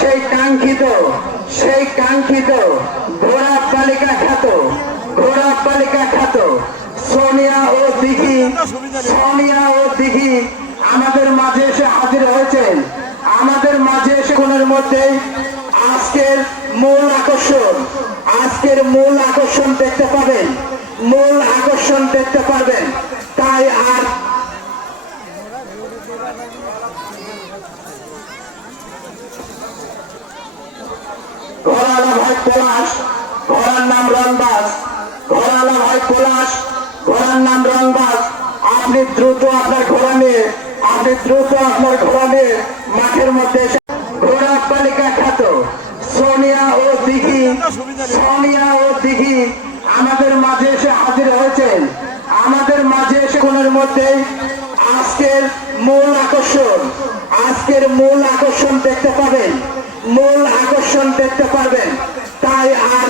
সেই কাঙ্ক্ষিত সেই কাঙ্ক্ষিত ঘোড়া বালিকা খ্যাত, ঘোড়া বালিকা খ্যাত সোনিয়া ও দিঘি, সোনিয়া ও দিঘি আমাদের মাঝে এসে হাজির হয়েছেন। আমাদের মাঝে এসে কোনের মধ্যে আজকের মূল আকর্ষণ, আজকের মূল আকর্ষণ দেখতে পাবেন, মূল আকর্ষণ দেখতে পারবেন। তাই আর আপনি দ্রুত আপনার ঘোড়া নিয়ে, আপনি দ্রুত আপনার ঘোড়া নিয়ে মাঠের মধ্যে এসে ঘোড়া বালিকা খ্যাত সোনিয়া ও দিঘি, সোনিয়া ও দিঘি, আমাদের মাঝে এসে হাজির হয়েছেন। আমাদের মাঝে এসে কোনের মধ্যে আজকের মূল আকর্ষণ, আজকের মূল আকর্ষণ দেখতে পাবেন। করতে পারবেন। তাই আর